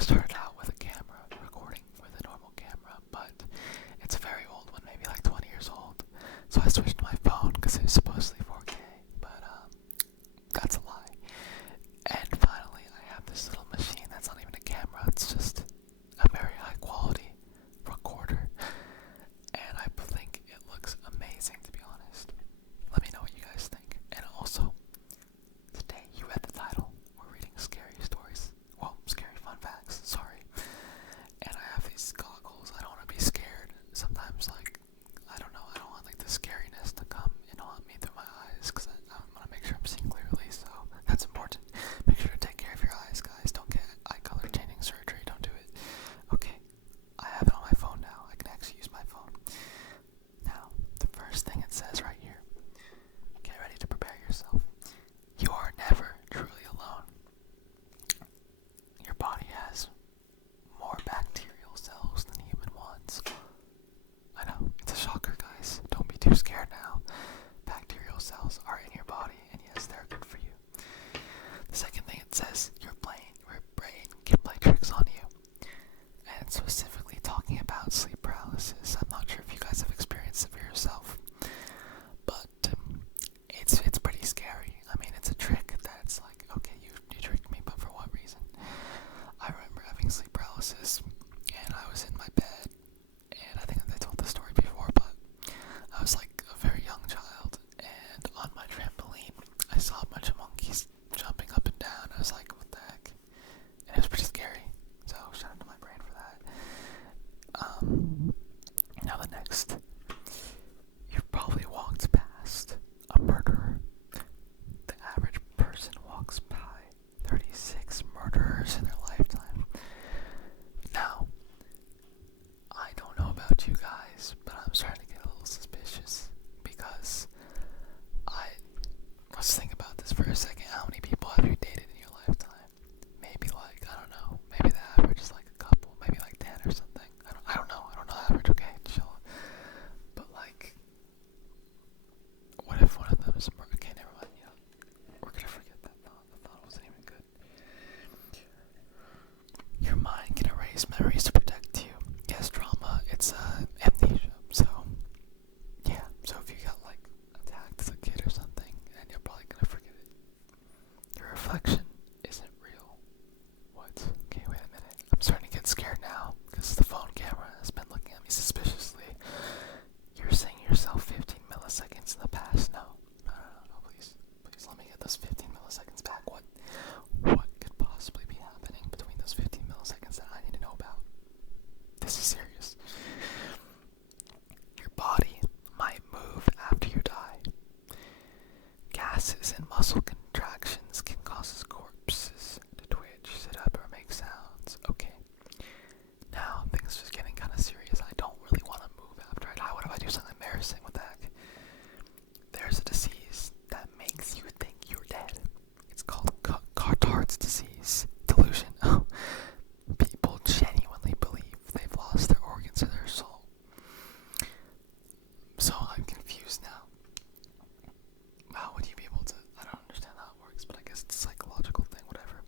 started out with a camera, recording with a normal camera, but it's a very old one, maybe like 20 years old. So I switched to my phone because it was supposedly 4K, but that's a lie. And finally, I have this little machine that's not even a camera, it's just a very high quality recorder. And I think it looks amazing, to be honest. Let me know what you guys think. And also, today you read the title. We're reading scary stories. Well, scary fun facts, sorry. And I have these goggles. I don't want to be scared. Sometimes, I don't know, I don't want the scariness to come and haunt me through my eyes, because I want to make sure I'm seeing clearly, so that's important. Make sure to take care of your eyes, guys. Don't get eye color changing surgery. Don't do it. Okay, I have it on my phone now. I can actually use my phone. Now, the first thing it says right here. Get ready to prepare yourself. You are never truly alone. Your body has more bacterial cells than human ones. I know, it's a shocker, guys. Don't be too scared now. Bacterial cells are in your body, and yes, they're good for you. The second thing it says, your brain can play tricks on you. And specifically talking about sleep paralysis. I'm not sure if you guys have experienced it for yourself, but it's pretty scary. I mean, it's a trick that's like, okay, you tricked me, but for what reason? I remember having sleep paralysis, and I was in my bed, and I think I told this story before, but I was like a very young child, and on my trampoline, I saw a bunch of monkeys jumping up and down. I was like, what the heck? And it was pretty scary, so shout out to my brain for that. Now the next, you've probably walked past a murderer. The average person walks by 36 murderers in their lifetime. Now, I don't know about you guys, but I'm starting to get a little suspicious, because let's think about this for a second. How many people have you dated in your lifetime? Maybe I don't know, maybe the average is like a couple, maybe like 10 or something. I don't know the average, okay, chill. But what if one of them is a murderer? Okay, never mind, we're gonna forget that thought. The thought wasn't even good. Your mind can erase memories to protect you. Yes, trauma, it's amnesia, so yeah. So if you got attacked as a kid or something, then you're probably gonna forget it. Your reflection isn't real. What? Okay, wait a minute. I'm starting to get scared now, because the phone camera has been looking at me suspiciously. You're seeing yourself 15 milliseconds in the past. No, please let me get those 15 milliseconds back. What could possibly be happening between those 15 milliseconds that I need to know about? This is serious. Your body might move after you die. Gases and muscle contractions can cause corpses to twitch, sit up, or make sounds. Okay. Now, things are just getting kind of serious. I don't really want to move after I die. What if I do something embarrassing? What the heck? There's a disease that makes you think you're dead. It's called Cartard's disease. Delusion. Oh. People genuinely believe they've lost their organs or their soul. So I'm confused now. How would you be able to? I don't understand how it works, but I guess it's a psychological thing, whatever.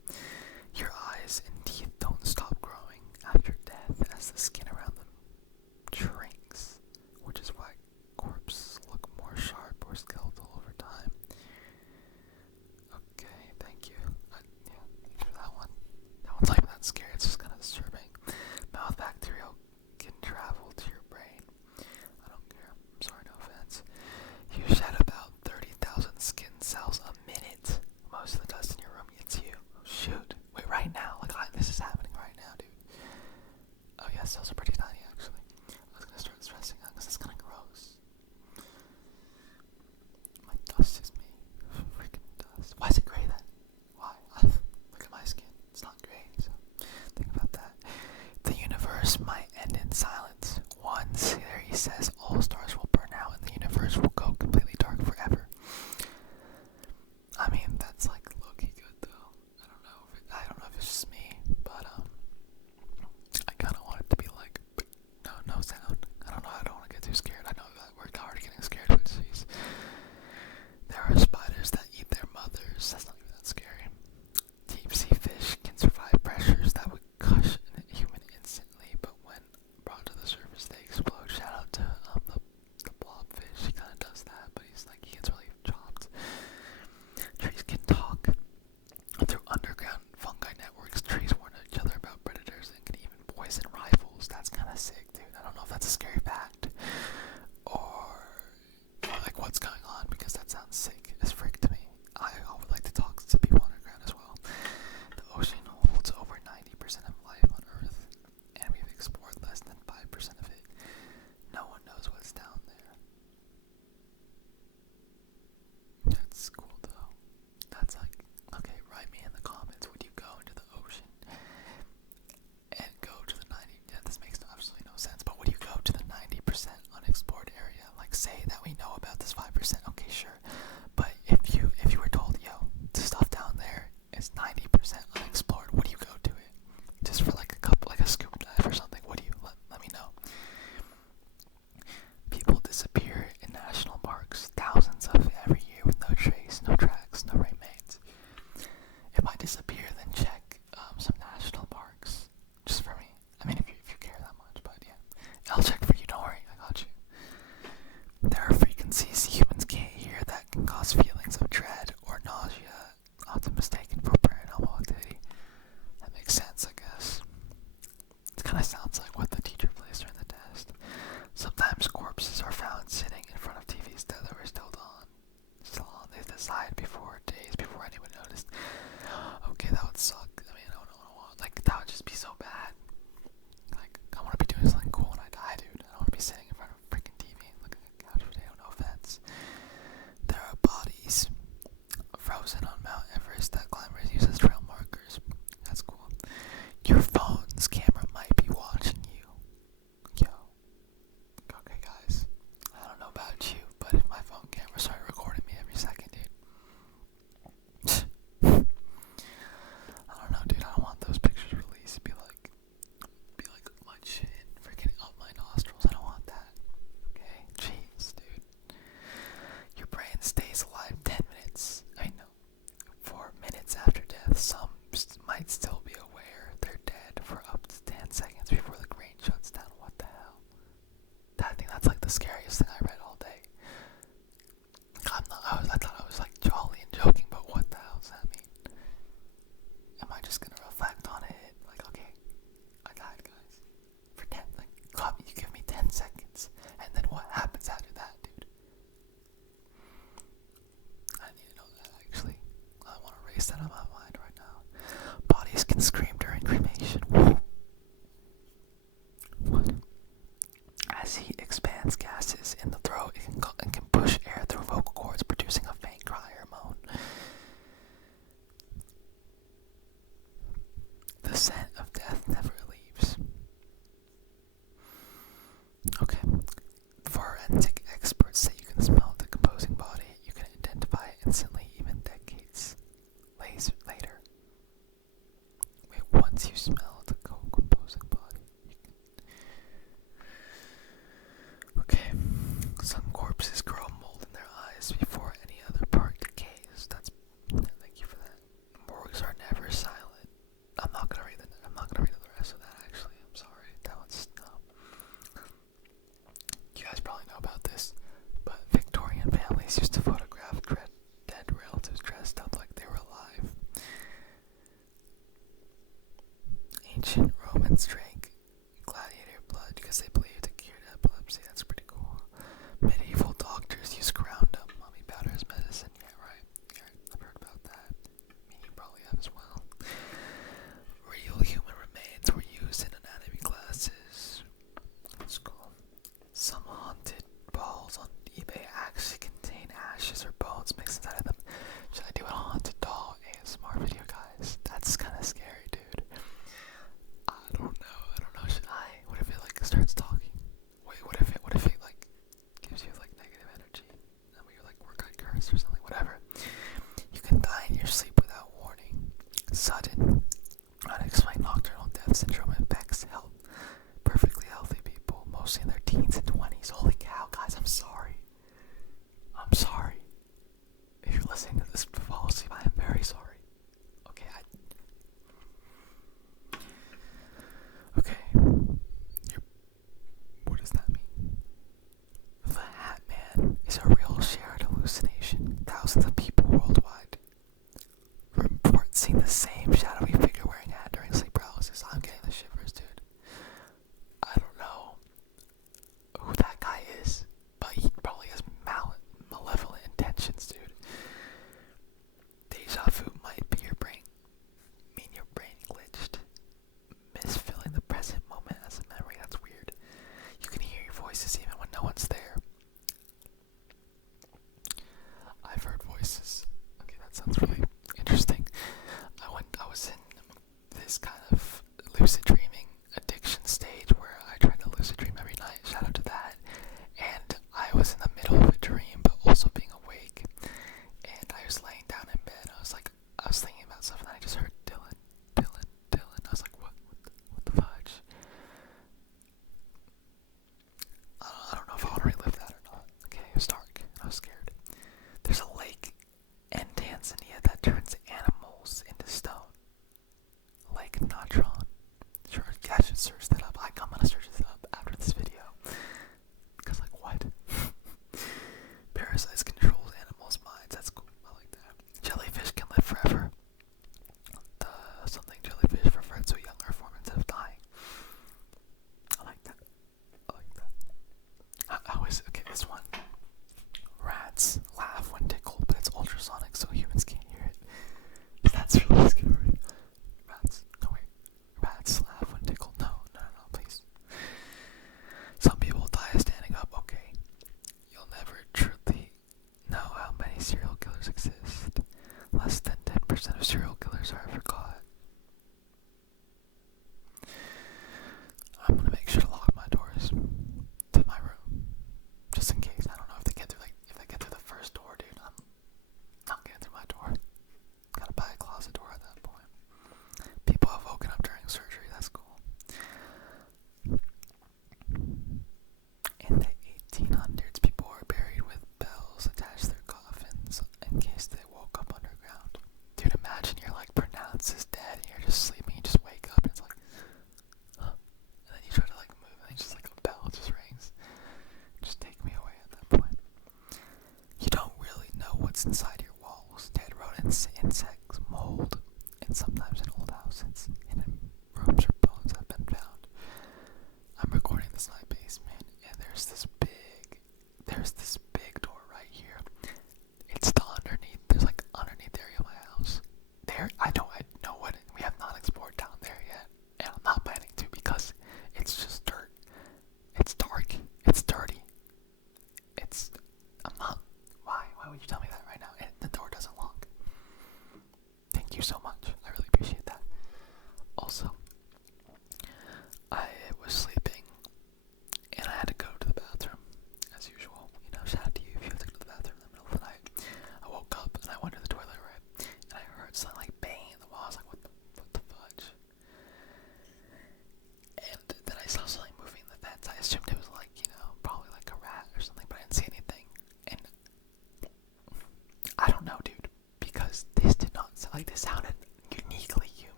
Your eyes and teeth don't stop growing after death as the skin around them shrinks, which is why corpses look more sharp or skeletal over time. Okay, thank you. Thank you for that one. That one's not even that scary, it's just kind of disturbing. Mouth bacteria can travel to your brain. I don't care. I'm sorry, no offense. You shed about 30,000 skin cells a minute. Most of the dust in your room gets you. Oh, shoot. Wait, right now? This is happening right now, dude. Oh, yeah, cells are pretty tiny, actually. I was gonna start stressing out because it's kind of gross. My dust is me. Freaking dust. Why is it gray then? Why? Look at my skin. It's not gray, so think about that. The universe might end in silence. One theory says all stars will burn out and the universe will go completely dark forever. I mean, that's low-key good though. I don't know if it's just me, but I kind of want it to be no sound. I don't know. I don't want to get too scared. I know that we're already getting scared, but jeez. There are spiders that eat their mothers. That's not even that scary. Deep sea fish can survive pressures that would crush Ancient Romans drank gladiator blood because they believed it cured epilepsy. That's pretty cool. Medieval doctors used ground up mummy powder as medicine. Yeah, right. I've heard about that. I mean, you probably have as well. Real human remains were used in anatomy classes. That's cool. Some haunted balls on eBay actually contain ashes or bones mixed inside of them. Should I do a haunted doll ASMR video, guys? That's kind of scary, dude. I don't know. Should I? What if it like starts talking? Wait, what if it like gives you like negative energy? And you're like, we're got cursed or something, whatever. You can die in your sleep without warning. Sudden, unexplained nocturnal death syndrome affects perfectly healthy people, mostly in their teens and 20s. Holy cow, guys, I'm sorry. I'm sorry. If you're listening to this fall asleep, I am very sorry. Okay, what does that mean? The Hat Man is a real shared hallucination. Thousands of people worldwide report seeing the same shadowy figure wearing a hat during sleep paralysis. I'm getting the shivers, dude. I don't know who that guy is, but he probably has malevolent intentions, dude. Deja vu might be your brain glitched, misfilling the present moment as a memory. That's weird. You can hear your voices even when no one's there. I've heard voices. Okay, that sounds really interesting. I was in this kind of lucid dreaming addiction stage where I tried to lucid dream every night. Shout out to that. And I was in the middle of a dream, but also being awake. And I was laying down in bed. I was thinking about something. And I just heard Dylan. I was like, what the fudge? I don't know if I want to relive that or not. Okay, it was dark. I was scared. There's a lake in Tanzania that turns animals into stone. Lake Natron. It's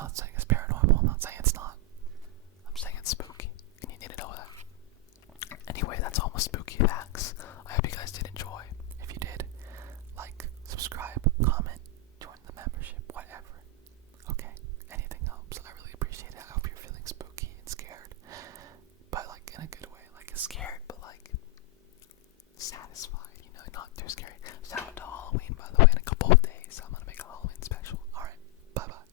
not saying